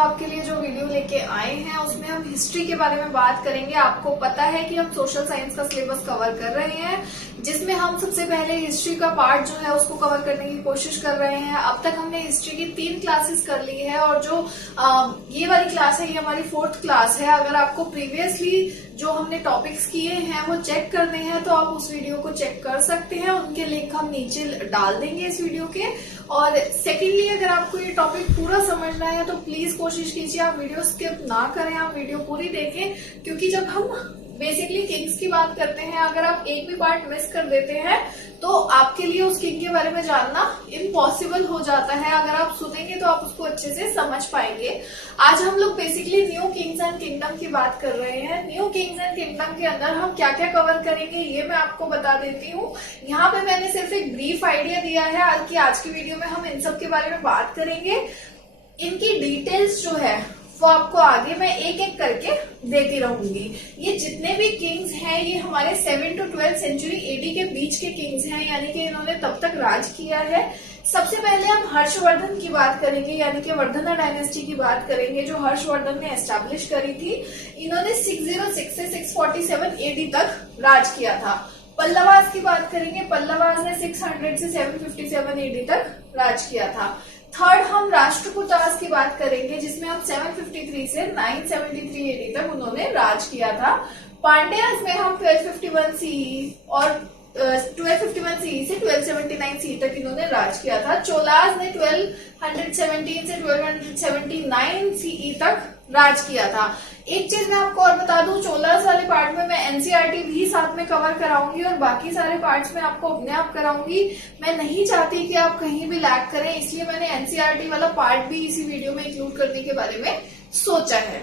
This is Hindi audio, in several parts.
आपके लिए जो वीडियो लेके आए हैं उसमें हम हिस्ट्री के बारे में बात करेंगे। आपको पता है कि हम सोशल साइंस का सिलेबस कवर कर रहे हैं, जिसमें हम सबसे पहले हिस्ट्री का पार्ट जो है उसको कवर करने की कोशिश कर रहे हैं। अब तक हमने हिस्ट्री की 3 क्लासेस कर ली है और जो ये वाली क्लास है ये हमारी 4th क्लास है। अगर आपको प्रीवियसली जो हमने टॉपिक्स किए हैं वो चेक करने हैं तो आप उस वीडियो को चेक कर सकते हैं, उनके लिंक हम नीचे डाल देंगे इस वीडियो के। और सेकेंडली, अगर आपको ये टॉपिक पूरा समझना है तो प्लीज कोशिश कीजिए आप वीडियो स्किप ना करें, आप वीडियो पूरी देखें, क्योंकि जब हम बेसिकली किंग्स की बात करते हैं, अगर आप एक भी पार्ट मिस कर देते हैं तो आपके लिए उस किंग के बारे में जानना इम्पॉसिबल हो जाता है। अगर आप सुनेंगे तो आप उसको अच्छे से समझ पाएंगे। आज हम लोग basically new Kings and kingdom की बात कर रहे हैं। न्यू किंग्स एंड किंगडम के अंदर हम क्या क्या कवर करेंगे ये मैं आपको बता देती हूँ। यहाँ पे मैंने सिर्फ एक ब्रीफ आइडिया दिया है कि आज की वीडियो में हम इन सब के बारे में बात करेंगे। इनकी डिटेल्स जो है वो आपको आगे मैं एक एक करके देती रहूंगी। ये जितने भी किंग्स हैं ये हमारे 7 to 12th सेंचुरी एडी के बीच के किंग्स हैं, यानी कि इन्होंने तब तक राज किया है। सबसे पहले हम हर्षवर्धन की बात करेंगे, यानी कि वर्धना डायनेस्टी की बात करेंगे जो हर्षवर्धन ने एस्टैब्लिश करी थी। इन्होंने 606 से 647 एडी तक राज किया था। पल्लवास की बात करेंगे, पल्लवास ने 600 से 757 एडी तक राज किया था। थर्ड हम राष्ट्रकूटास की बात करेंगे, जिसमें हम 753 से 973 एडी तक उन्होंने राज किया था। पांड्यास में हम 1251 सीई और 1251 सीई से 1279 सीई तक इन्होंने राज किया था। चोलास ने 1217 से 1279 सीई तक राज किया था। एक चीज मैं आपको और बता दूं, चोलास वाले पार्ट में मैं एनसीईआरटी भी साथ में कवर कराऊंगी और बाकी सारे पार्ट्स में आपको अपने आप कराऊंगी। मैं नहीं चाहती कि आप कहीं भी लैग करें, इसलिए मैंने एनसीईआरटी वाला पार्ट भी इसी वीडियो में इंक्लूड करने के बारे में सोचा है।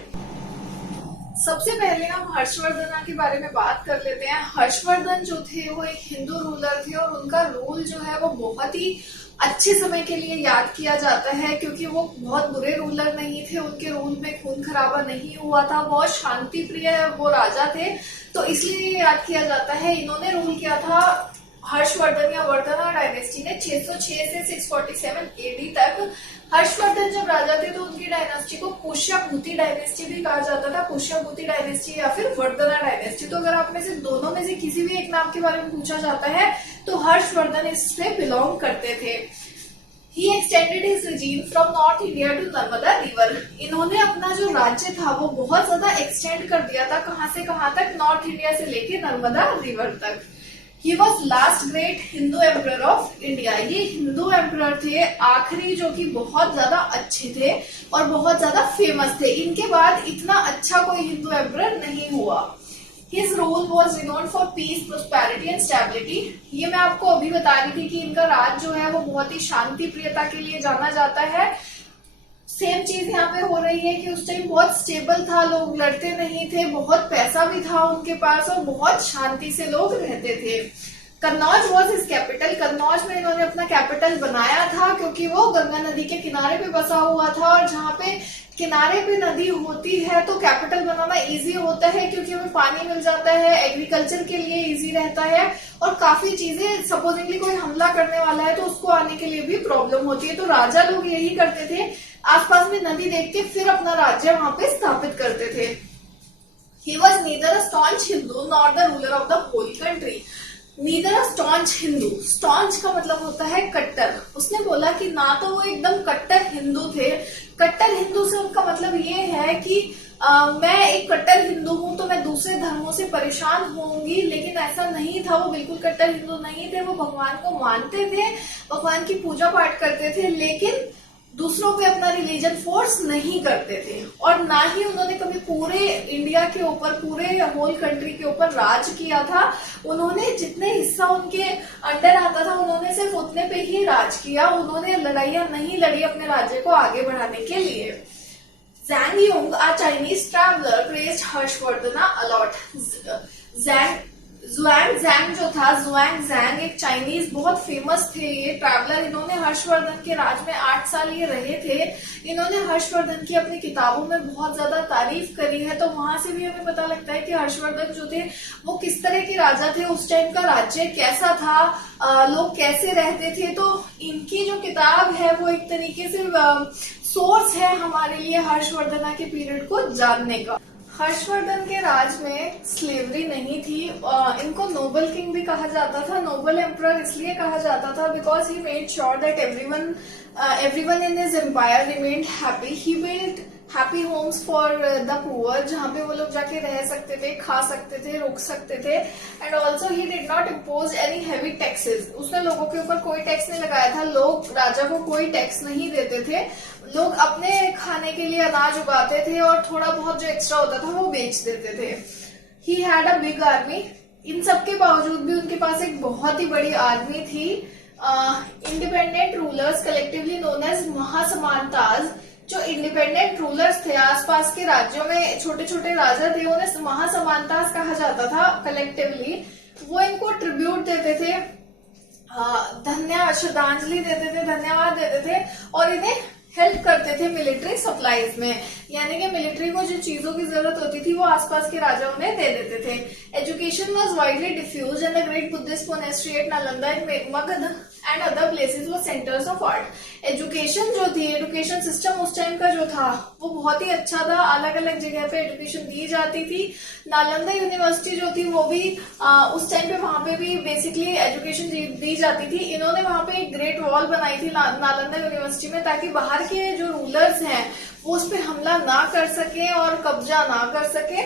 सबसे पहले हम हर्षवर्धन के बारे में बात कर लेते हैं। हर्षवर्धन जो थे वो एक हिंदू रूलर थे और उनका रूल जो है वो बहुत ही अच्छे समय के लिए याद किया जाता है, क्योंकि वो बहुत बुरे रूलर नहीं थे, उनके रूल में खून खराबा नहीं हुआ था, बहुत शांति प्रिय वो राजा थे, तो इसलिए याद किया जाता है। इन्होंने रूल किया था हर्षवर्धन या वर्धना डायनेस्टी ने 606 से 647 एडी तक। हर्षवर्धन जब राजा थे तो उनकी डायनेस्टी को पुष्यभूति डायनेस्टी भी कहा जाता था, पुष्यभूति डायनेस्टी या फिर वर्धना डायनेस्टी। तो अगर आप में से दोनों में से किसी भी एक नाम के बारे में पूछा जाता है तो हर्षवर्धन इससे बिलोंग करते थे। He extended his regime from North India to Narmada river. इन्होंने अपना जो राज्य था वो बहुत ज्यादा एक्सटेंड कर दिया था, कहां से कहां तक, नॉर्थ इंडिया से लेके नर्मदा रिवर तक। He was last great Hindu emperor of India। ये हिंदू एम्परर थे आखिरी जो कि बहुत ज्यादा अच्छे थे और बहुत ज्यादा फेमस थे। इनके बाद इतना अच्छा कोई हिंदू एम्परर नहीं हुआ। His rule was renowned for peace, prosperity and stability। ये मैं आपको अभी बता रही थी कि इनका राज जो है वो बहुत ही शांति प्रियता के लिए जाना जाता है। सेम चीज यहाँ पे हो रही है कि उस टाइम बहुत स्टेबल था, लोग लड़ते नहीं थे, बहुत पैसा भी था उनके पास और बहुत शांति से लोग रहते थे। Kannauj was his capital. Kannauj में इन्होंने अपना कैपिटल बनाया था क्योंकि वो गंगा नदी के किनारे पे बसा हुआ था, और जहाँ पे किनारे पे नदी होती है तो कैपिटल बनाना इजी होता है क्योंकि हमें पानी मिल जाता है, एग्रीकल्चर के लिए इजी रहता है, और काफी चीजें सपोजिंगली कोई हमला करने वाला है तो उसको आने के लिए भी प्रॉब्लम होती है। तो राजा लोग यही करते थे, आसपास में नदी देख के फिर अपना राज्य वहां पे स्थापित करते थे। He was neither a staunch Hindu nor the ruler of the whole country। Neither a staunch Hindu, staunch का मतलब होता है कट्टर। उसने बोला कि ना तो वो एकदम कट्टर हिंदू थे, कट्टर हिंदू से उनका मतलब ये है कि मैं एक कट्टर हिंदू हूं तो मैं दूसरे धर्मों से परेशान होंगी, लेकिन ऐसा नहीं था। वो बिल्कुल कट्टर हिंदू नहीं थे, वो भगवान को मानते थे, भगवान की पूजा पाठ करते थे, लेकिन दूसरों पे अपना रिलीजन फोर्स नहीं करते थे। और ना ही उन्होंने कभी पूरे इंडिया के ऊपर, पूरे होल कंट्री के ऊपर राज किया था। उन्होंने जितने हिस्सा उनके अंडर आता था उन्होंने सिर्फ उतने पे ही राज किया, उन्होंने लड़ाइयां नहीं लड़ी अपने राज्य को आगे बढ़ाने के लिए। Xuanzang, a Chinese traveler, praised Harshavardhan a lot। Xuanzang जो था, ज़ुआंग एक चाइनीज बहुत फेमस थे ये ट्रैवलर। इन्होंने हर्षवर्धन के राज में 8 साल ये रहे थे। इन्होंने हर्षवर्धन की अपनी किताबों में बहुत ज्यादा तारीफ करी है, तो वहां से भी हमें पता लगता है कि हर्षवर्धन जो थे वो किस तरह के राजा थे, उस टाइम का राज्य कैसा था, लोग कैसे रहते थे। तो इनकी जो किताब है वो एक तरीके से सोर्स है हमारे लिए हर्षवर्धन के पीरियड को जानने का। हर्षवर्धन के राज में स्लेवरी नहीं थी। इनको नोबल किंग भी कहा जाता था, नोबल एम्परर इसलिए कहा जाता था because he made sure that everyone in his empire remained happy. He built happy homes for the poor, जहाँ पे वो लोग जाके रह सकते थे, खा सकते थे, रुक सकते थे। And also he did not impose any heavy taxes. उसने लोगों के ऊपर कोई टैक्स नहीं लगाया था, लोग राजा को कोई टैक्स नहीं देते थे। लोग अपने खाने के लिए अनाज उगाते थे और थोड़ा बहुत जो एक्स्ट्रा होता था वो बेच देते थे। He had a big army. इन सब के बावजूद भी उनके पास एक बहुत ही बड़ी आर्मी थी। Independent rulers collectively known as महासमानताज, जो इंडिपेंडेंट रूलर्स थे आसपास के राज्यों में छोटे छोटे राजा थे, उन्हें महासमानताज कहा जाता था कलेक्टिवली। वो इनको ट्रिब्यूट देते थे, श्रद्धांजलि देते थे, धन्यवाद देते थे और इन्हें हेल्प करते थे मिलिट्री सप्लाईज में, यानी कि मिलिट्री को जो चीजों की जरूरत होती थी वो आसपास के राजा उन्हें दे देते थे। Education was widely diffuse and the great Buddhist monastery at Nalanda and Magadh and other places were centres of art. Education जो थी, एजुकेशन सिस्टम उस टाइम का जो था वो बहुत ही अच्छा था, अलग अलग जगह पे एजुकेशन दी जाती थी। नालंदा यूनिवर्सिटी जो थी वो भी उस टाइम पे वहां पे भी बेसिकली एजुकेशन दी जाती थी। इन्होंने वहां पे एक ग्रेट वॉल बनाई थी नालंदा यूनिवर्सिटी में, ताकि बाहर के जो रूलर्स हैं वो उस पर हमला ना कर सके और कब्जा ना कर सके।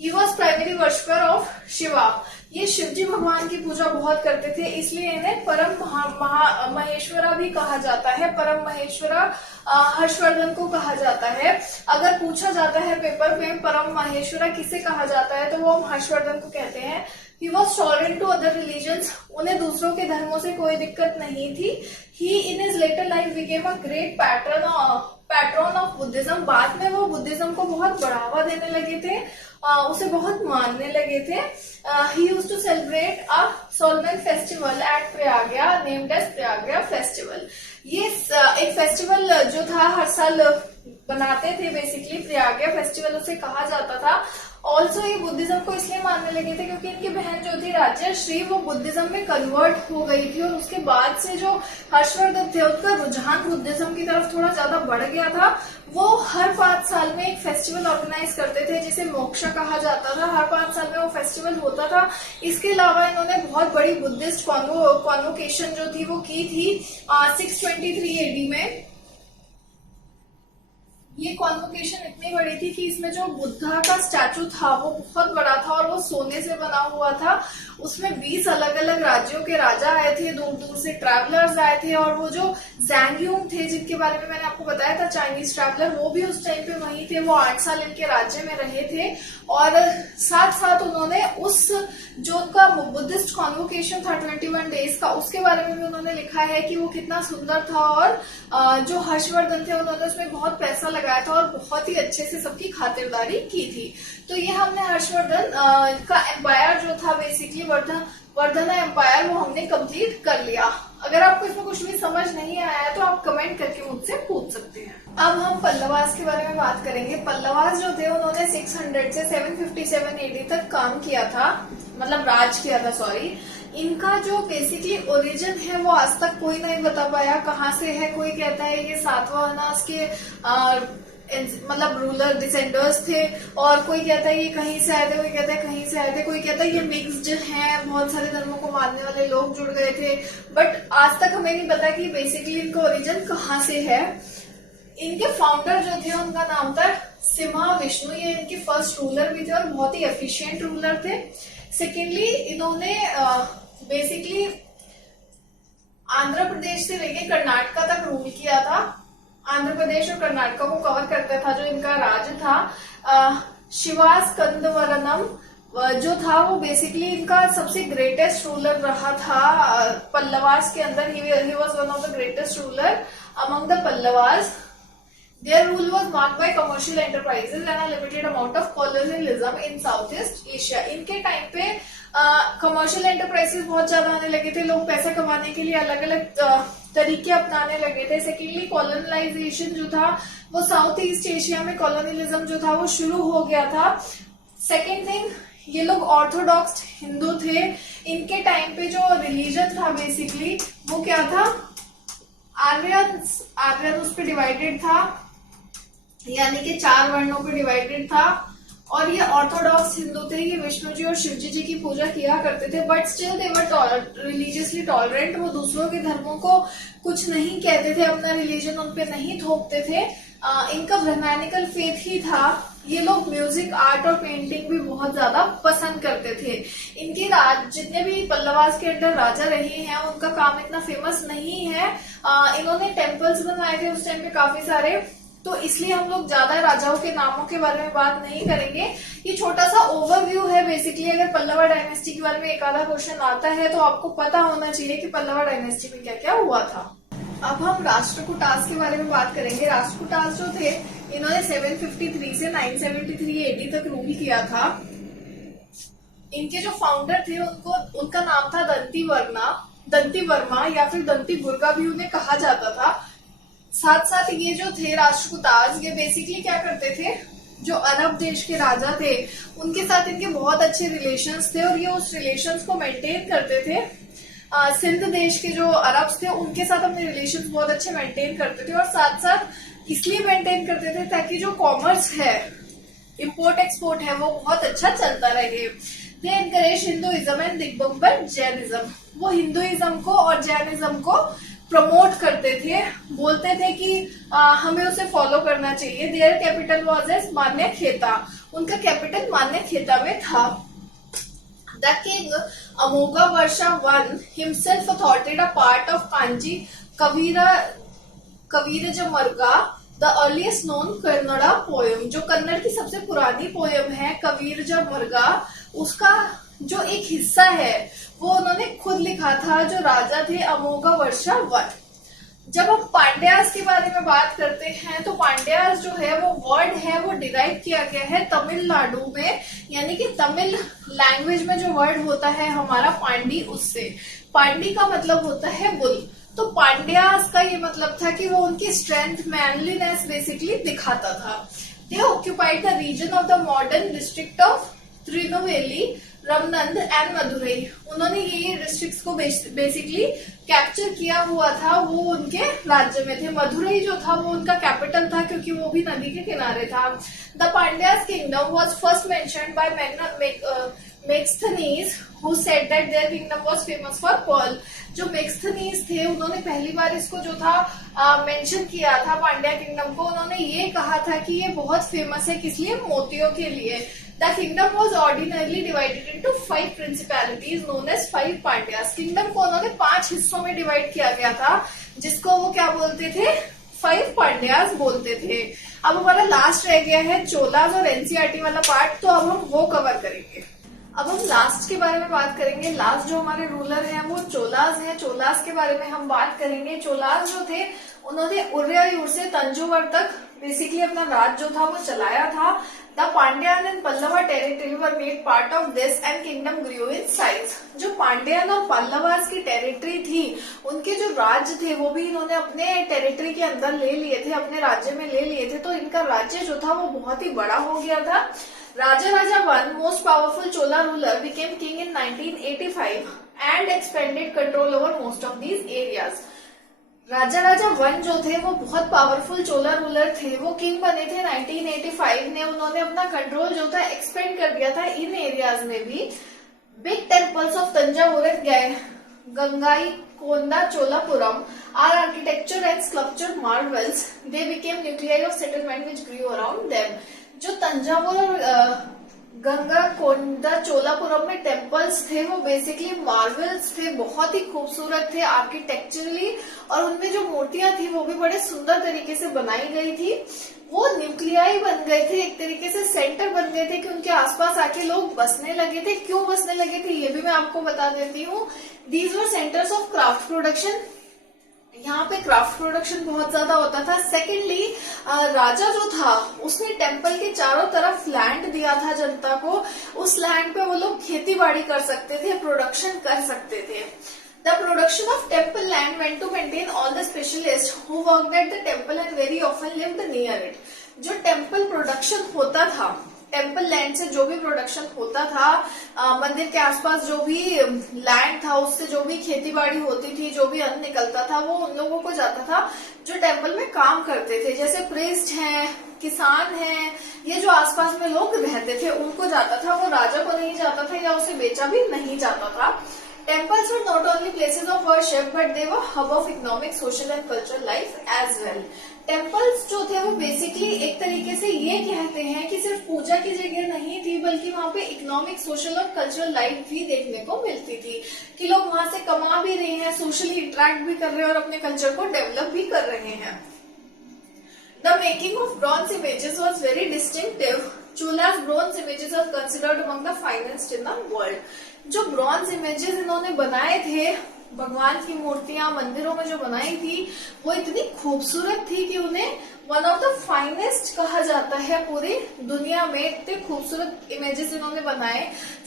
He was primary worshipper of Shiva. ये शिवजी भगवान की पूजा बहुत करते थे, इसलिए इन्हें परम महेश्वरा भी कहा जाता है। परम महेश्वरा हर्षवर्धन को कहा जाता है। अगर पूछा जाता है पेपर पे परम महेश्वरा किसे कहा जाता है तो वो हम हर्षवर्धन को कहते हैं। He was tolerant to other religions. उन्हें दूसरों के धर्मों से कोई दिक्कत नहीं थी। He in his later life became a great pattern of Buddhism. बाद में वो बुद्धिज्म को बहुत बढ़ावा देने लगे थे, उसे बहुत मानने लगे थे। He used to celebrate a solemn festival at Prayaga named as Prayaga festival. ये एक फेस्टिवल जो था हर साल बनाते थे, बेसिकली प्रयागया फेस्टिवल उसे कहा जाता था। ऑल्सो ये बुद्धिज्म को इसलिए मानने लगे थे क्योंकि इनकी बहन जो थी राज्यश्री वो बुद्धिज्म में कन्वर्ट हो गई थी और उसके बाद से जो हर्षवर्धन थे उनका रुझान बुद्धिज्म की तरफ थोड़ा ज्यादा बढ़ गया था। वो हर 5 साल में एक फेस्टिवल ऑर्गेनाइज करते थे जिसे मोक्षा कहा जाता था। हर 5 साल में वो फेस्टिवल होता था। इसके अलावा इन्होंने बहुत बड़ी बुद्धिस्ट कॉन्वोकेशन जो थी वो की थी 623 AD में। ये कॉन्वोकेशन इतनी बड़ी थी कि इसमें जो बुद्धा का स्टैचू था वो बहुत बड़ा था और वो सोने से बना हुआ था। उसमें 20 अलग अलग राज्यों के राजा आए थे, दूर दूर से ट्रैवलर्स आए थे और वो जो ज़ैंग्यूंग थे जिनके बारे में मैंने आपको बताया था चाइनीज ट्रैवलर, वो भी उस टाइम पे वहीं थे। वो 8 साल इनके राज्य में रहे थे और साथ साथ उन्होंने उस जो उनका बुद्धिस्ट कॉन्वोकेशन था 21 डेज का, उसके बारे में भी उन्होंने लिखा है कि वो कितना सुंदर था और जो हर्षवर्धन थे उन्होंने उसमें बहुत पैसा लगाया था और बहुत ही अच्छे से सबकी खातिरदारी की थी। तो ये हमने हर्षवर्धन का एम्पायर जो था बेसिकली वर्धना एम्पायर वो हमने कंप्लीट कर लिया। अगर आपको इसमें कुछ भी समझ नहीं आया तो आप कमेंट करके मुझसे पूछ सकते हैं। अब हम पल्लवास के बारे में बात करेंगे। पल्लवास जो थे उन्होंने 600 से 757 AD तक काम किया था, मतलब राज किया था, सॉरी। इनका जो बेसिकली ओरिजिन है वो आज तक कोई नहीं बता पाया कहाँ से है। कोई कहता है ये सातवाहनास के मतलब रूलर डिसेंडर्स थे और कोई कहता है ये कहीं से आए थे, कोई कहता है कहीं से आए थे, कोई कहता है ये मिक्स्ड है, बहुत सारे धर्मों को मानने वाले लोग जुड़ गए थे। बट आज तक हमें नहीं पता कि बेसिकली इनका ओरिजिन कहाँ से है। इनके फाउंडर जो थे उनका नाम था सिम्हा विष्णु। ये इनके फर्स्ट रूलर भी थे और बहुत ही एफिशिएंट रूलर थे। सेकेंडली इन्होंने बेसिकली आंध्र प्रदेश से लेके कर्नाटका तक रूल किया था। आंध्र प्रदेश और कर्नाटका को कवर करता था जो इनका राज था। शिवास्कंदवरनम जो था वो बेसिकली इनका सबसे ग्रेटेस्ट रूलर रहा था पल्लवास के अंदर। He was one of the greatest ruler among the Pallavas. Their rule was marked by commercial enterprises and a limited amount of colonialism in Southeast Asia. इनके टाइम पे कमर्शियल एंटरप्राइजेस बहुत ज्यादा आने लगे थे। लोग पैसा कमाने के लिए अलग अलग तरीके अपनाने लगे थे। सेकेंडली कॉलोनलाइजेशन जो था वो साउथ ईस्ट एशिया में कॉलोनियलिज्म जो था वो शुरू हो गया था। सेकेंड थिंग, ये लोग ऑर्थोडॉक्स हिंदू थे। इनके टाइम पे जो रिलीजन था बेसिकली वो क्या था, आर्यन आर्यन उस पर डिवाइडेड था, यानी कि 4 वर्णों पे डिवाइडेड था। और ये ऑर्थोडॉक्स हिंदू थे, ये विष्णु जी और शिव जी की पूजा किया करते थे, but still they were religiously tolerant. वो दूसरों के धर्मों को कुछ नहीं कहते थे, अपना रिलीजन उन पे नहीं थोपते थे। इनका ब्रह्मानिकल फेथ ही था। ये लोग म्यूजिक, आर्ट और पेंटिंग भी बहुत ज्यादा पसंद करते थे। इनके जितने भी पल्लवास के अंडर राजा रहे हैं उनका काम इतना फेमस नहीं है। इन्होंने टेम्पल्स बनवाए थे उस टाइम पे काफी सारे, तो इसलिए हम लोग ज्यादा राजाओं के नामों के बारे में बात नहीं करेंगे। ये छोटा सा ओवरव्यू है। बेसिकली अगर पल्लवा डायनेस्टी के बारे में एक आधा क्वेश्चन आता है तो आपको पता होना चाहिए कि पल्लवा डायनेस्टी में क्या क्या हुआ था। अब हम राष्ट्रकूटास के बारे में बात करेंगे। राष्ट्रकूटास जो थे, इन्होंने 753 से 973 एडी तक रूल किया था। इनके जो फाउंडर थे उनका नाम था दंती वर्मा या फिर दंती बुर्गा भी उन्हें कहा जाता था। साथ साथ ये जो थे राष्ट्रकूटास, ये बेसिकली क्या करते थे, जो अरब देश के राजा थे उनके साथ इनके बहुत अच्छे रिलेशंस थे और ये उस रिलेशंस को मेंटेन करते थे। सिंध देश के जो अरब्स थे उनके साथ अपने रिलेशंस बहुत अच्छे मेंटेन करते थे, और साथ साथ इसलिए मेंटेन करते थे ताकि जो कॉमर्स है, इंपोर्ट एक्सपोर्ट है, वो बहुत अच्छा चलता रहे। They encourage Hinduism and Digambara Jainism. वो हिंदुइज्म को और जैनिज्म को प्रमोट करते थे, बोलते थे कि हमें उसे फॉलो करना चाहिए। Their capital was as Manyakheta. उनका कैपिटल मान्यखेता में था। The king Amoghavarsha I himself authored a part of Kanji Kavirajamurga, the earliest known Kannada poem. जो कन्नड़ की सबसे पुरानी पोयम है कबीरजमुर्गा, उसका जो एक हिस्सा है वो उन्होंने खुद लिखा था, जो राजा थे अमोघवर्ष I। जब हम पांड्यास के बारे में बात करते हैं तो पांड्यास जो है वो वर्ड है वो डिराइव किया गया है तमिलनाडु में, यानी कि तमिल लैंग्वेज में जो वर्ड होता है हमारा पांडी, उससे। पांडी का मतलब होता है बुल। तो पांड्यास का ये मतलब था कि वो उनकी स्ट्रेंथ, मैनलीनेस बेसिकली दिखाता था। They occupied the region of the modern district of Tirunelveli, Ramnad and Madurai. उन्होंने ये डिस्ट्रिक्ट्स को बेसिकली कैप्चर किया हुआ था, वो उनके राज्य में थे। मदुरई जो था वो उनका कैपिटल था क्योंकि वो भी नदी के किनारे था। The Pandyas kingdom was first mentioned by Megasthenes who said that their kingdom was famous for pearl। जो मेगस्थनीज थे उन्होंने पहली बार इसको जो था मेंशन किया था पांड्या किंगडम को। उन्होंने ये कहा था कि ये बहुत फेमस है, किस लिए? मोतियों के लिए। The kingdom was ordinarily divided into 5 principalities known as 5 Pandyas. Kingdom को उन्होंने 5 हिस्सों में डिवाइड किया गया था, जिसको वो क्या बोलते थे? 5 पांड्यास बोलते थे। अब हमारा लास्ट रह गया है चोलाज और एनसीईआरटी वाला पार्ट, तो अब हम वो कवर करेंगे। अब हम लास्ट के बारे में बात करेंगे। लास्ट जो हमारे रूलर हैं वो चोलाज हैं। चोलाज के बारे में हम बात करेंगे। चोलाज जो थे उन्होंने उरैयूर से तंजौर तक बेसिकली अपना राज जो था वो चलाया था। The Pandyan and Pallava territory were made part of this and kingdom grew in size. जो पांड्यान और पल्लवास की टेरिटरी थी, उनके जो राज्य थे वो भी इन्होंने अपने टेरिटरी के अंदर ले लिए थे, अपने राज्य में ले लिए थे। तो इनका राज्य जो था वो बहुत ही बड़ा हो गया था। Rajaraja I, most powerful Chola ruler, became king in 1985 and expanded control over most of these areas। राजा जो थे वो बहुत पावरफुल चोला रूलर थे। वो किंग बने थे 1985 में। उन्होंने अपना कंट्रोल जो था एक्सपेंड कर दिया था इन एरियाज में भी। Big temples of Thanjavur and Gangaikonda Cholapuram are architecture and sculpture marvels. They became nuclei of settlement which grew around them. जो तंजावुर और गंगा कोंडा चोलापुरम में टेम्पल्स थे वो बेसिकली मार्वल्स थे, बहुत ही खूबसूरत थे आर्किटेक्चरली, और उनमें जो मूर्तियां थी वो भी बड़े सुंदर तरीके से बनाई गई थी। वो न्यूक्लियाई बन गए थे, एक तरीके से सेंटर बन गए थे कि उनके आसपास आके लोग बसने लगे थे। क्यों बसने लगे थे ये भी मैं आपको बता देती हूँ। These were centres of craft production. यहाँ पे क्राफ्ट प्रोडक्शन बहुत ज्यादा होता था। सेकेंडली, राजा जो था उसने टेम्पल के चारों तरफ लैंड दिया था जनता को। उस लैंड पे वो लोग खेती बाड़ी कर सकते थे, प्रोडक्शन कर सकते थे। The production of temple land went to maintain all the specialist who worked at the temple and very often lived near it. जो टेम्पल प्रोडक्शन होता था टेम्पल लैंड से जो भी प्रोडक्शन होता था, मंदिर के आसपास जो भी लैंड था उससे जो भी खेती बाड़ी होती थी, जो भी अन्न निकलता था, वो उन लोगों को जाता था जो टेम्पल में काम करते थे, जैसे प्रीस्ट हैं, किसान हैं, ये जो आसपास में लोग रहते थे उनको जाता था, वो राजा को नहीं जाता था या उसे बेचा भी नहीं जाता था। Temples were not only places of worship, but they were hub of economic, social and cultural life as well. Temples जो थे वो बेसिकली एक तरीके से ये कहते हैं कि सिर्फ पूजा की जगह नहीं थी, बल्कि वहाँ पे इकोनॉमिक, सोशल और कल्चरल लाइफ भी देखने को मिलती थी कि लोग वहां से कमा भी रहे हैं, सोशली इंटरेक्ट भी कर रहे हैं और अपने कल्चर को डेवलप भी कर रहे हैं। The making of bronze images was very distinctive. Chola's bronze images are considered among the finest in the world. जो ब्रॉन्ज इमेजेस इन्होंने बनाए थे, भगवान की मूर्तियां मंदिरों में जो बनाई थी, वो इतनी खूबसूरत थी कि उन्हें वन ऑफ द फाइनेस्ट कहा जाता है पूरी दुनिया में। इतने खूबसूरत इमेजेस इन्होंने बनाए।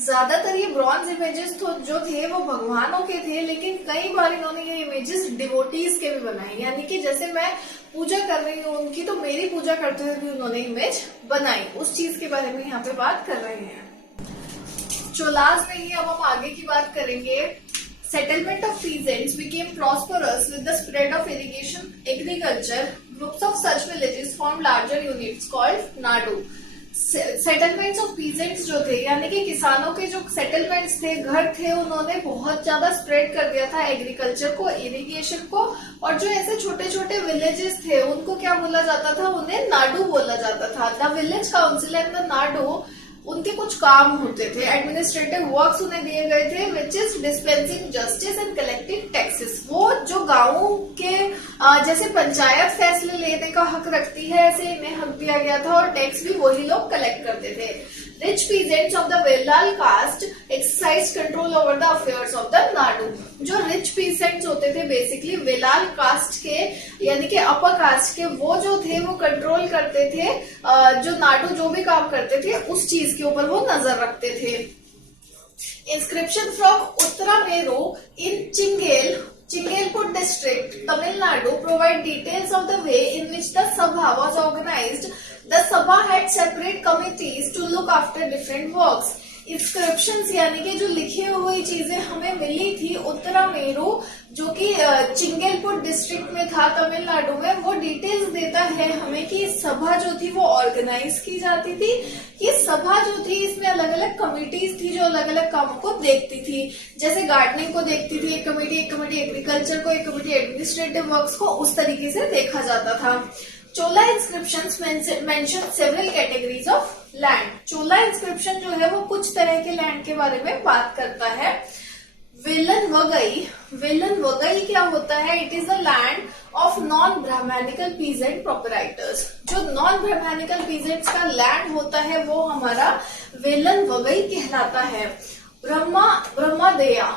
ज्यादातर ये ब्रॉन्ज इमेजेस तो जो थे वो भगवानों के थे, लेकिन कई बार इन्होंने ये इमेजेस डिवोटीज के भी बनाए, यानी कि जैसे मैं पूजा कर रही हूँ उनकी, तो मेरी पूजा करते हुए भी उन्होंने इमेज बनाई। उस चीज के बारे में यहाँ पे बात कर रहे हैं। चोलास में ही अब हम आगे की बात करेंगे। Settlement of peasants became prosperous with the spread of irrigation, agriculture. Groups of such villages formed larger units called Nadu. Settlements of peasants जो थे, यानी कि किसानों के जो सेटलमेंट्स थे, घर थे, उन्होंने बहुत ज्यादा स्प्रेड कर दिया था एग्रीकल्चर को, इरिगेशन को, और जो ऐसे छोटे छोटे विलेजेस थे उनको क्या बोला जाता था, उन्हें नाडू बोला जाता था। The village council and the Nadu, उनके कुछ काम होते थे, एडमिनिस्ट्रेटिव वर्क्स उन्हें दिए गए थे, which is dispensing justice and collecting taxes. वो जो गांवों के जैसे पंचायत फैसले लेने का हक रखती है, ऐसे इन्हें हक दिया गया था और टैक्स भी वही लोग कलेक्ट करते थे। Rich peasants of the Vellala caste exercise control over the affairs of the nadu. जो रिच पीजेंट्स होते थे बेसिकली वेलाल कास्ट के, यानी कि अपर कास्ट के, वो जो थे वो कंट्रोल करते थे, जो नाडू जो भी काम करते थे उस चीज के ऊपर वो नजर रखते थे। Inscription from Uttaramerur in Chingelpur district, Tamil Nadu provide details of the way in which the Sabha was organized. The Sabha had separate committees to look after different works. Inscriptions यानी कि जो लिखी हुई चीजें हमें मिली थी उत्तरामेरू, जो कि चिंगेलपुर डिस्ट्रिक्ट में था तमिलनाडु में, वो डिटेल्स देता है हमें कि सभा जो थी वो ऑर्गेनाइज की जाती थी। ये सभा जो थी इसमें अलग अलग कमिटीज थी जो अलग अलग कामों को देखती थी, जैसे गार्डनिंग को देखती थी एक कमेटी एग्रीकल्चर को, एक कमेटी एडमिनिस्ट्रेटिव वर्क्स को, उस तरीके से देखा जाता था। Chola inscriptions mention several categories of land. Chola inscription जो है वो कुछ तरह के लैंड के बारे में बात करता है। वेलन वगई क्या होता है? It is the land of non brahmanical peasant proprietors. जो नॉन ब्राह्मणिकल पीजेंट्स का लैंड होता है वो हमारा वेलन वगई कहलाता है। ब्रह्मदेया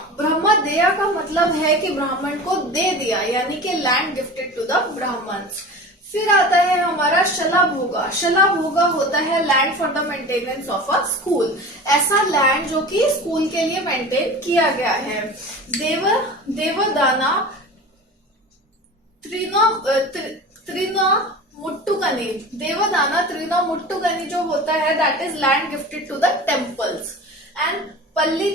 का मतलब है कि ब्राह्मण को दे दिया, यानी कि land gifted to the Brahmans. फिर आता है हमारा शलाभोगा होता है land for the maintenance of a school, ऐसा लैंड जो कि स्कूल के लिए मेंटेन किया गया है। देवदाना त्रिना मुट्टुगनी जो होता है that is land gifted to the temples. And पल्ली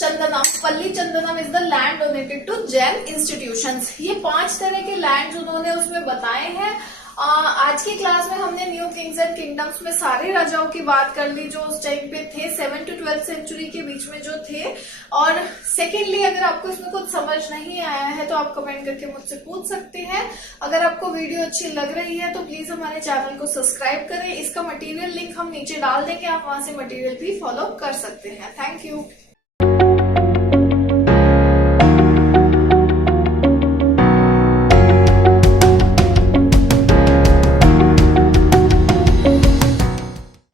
चंदनम is the land donated to Jain institutions. ये 5 तरह के लैंड उन्होंने उसमें बताए हैं। आज की क्लास में हमने न्यू किंग्स एंड किंगडम्स में सारे राजाओं की बात कर ली जो उस टाइम पे थे, 7 to 12th सेंचुरी के बीच में जो थे। और सेकेंडली अगर आपको इसमें कुछ समझ नहीं आया है तो आप कमेंट करके मुझसे पूछ सकते हैं। अगर आपको वीडियो अच्छी लग रही है तो प्लीज हमारे चैनल को सब्सक्राइब करें। इसका मटेरियल लिंक हम नीचे डाल देंगे, आप वहां से मटेरियल भी फॉलो कर सकते हैं। Thank you.